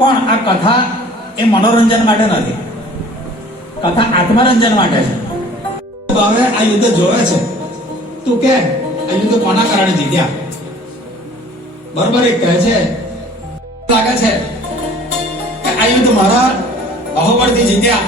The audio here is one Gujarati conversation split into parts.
પણ આ કથા એ મનોરંજન માટે નથી. કથા આત્મરંજન માટે છે. ભાવે આ યુદ્ધ જોવે છે. તું કે, આ યુદ્ધ કોના કારણે જીત્યા? બરોબર એ કહે છે, લાગે છે કે આ યુદ્ધ મારા અહોબળથી જીત્યા.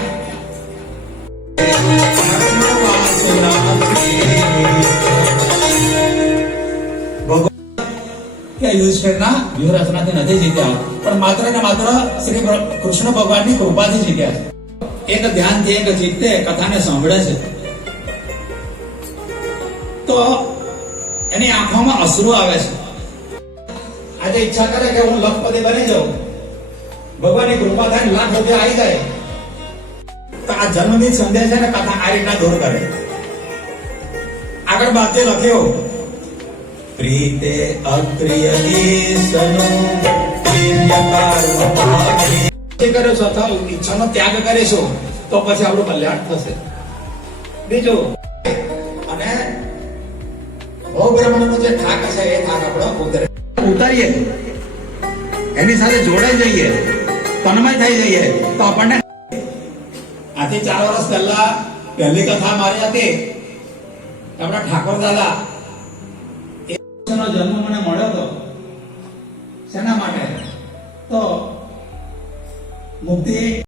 કે યુધિષ્ઠિરના વ્યૂહરચનાથી નથી જીત્યા. પણ માત્ર ને માત્ર શ્રી કૃષ્ણ ભગવાનની કૃપાથી જીત્યા છે. એક ધ્યાનથી એક જીતે કથાને સાંભળે છે. તો એની આંખોમાં અશ્રુ આવે છે. આજે ઈચ્છા કરે કે હું લખપતિ બની જાઉં. ભગવાનની કૃપા થાય લાખ રૂપિયા આવી જાય. તો આ જન્મની સંદેશ છે ને કથા આ રીતના દૂર કરે. આગળ બાતે લખ્યો. પ્રીતે અપ્રિય દેશનો ભાગી. છો અથવા ઈચ્છાનો ત્યાગ કરીશું તો પછી આપણું કલ્યાણ થશે. બીજું, અને ભોગ જે થાક છે એ થાક આપણો ઉતરે. ઉતારીએ. એની સાથે જોડાઈ જઈએ. તન્મય થઈ જઈએ. તો આપણને આથી ચાર વર્ષ પહેલા પહેલી કથા મારી હતી. આપણા ઠાકોર દાદા એ કૃષ્ણનો જન્મ મને મળ્યો હતો શેના માટે તો મુક્તિ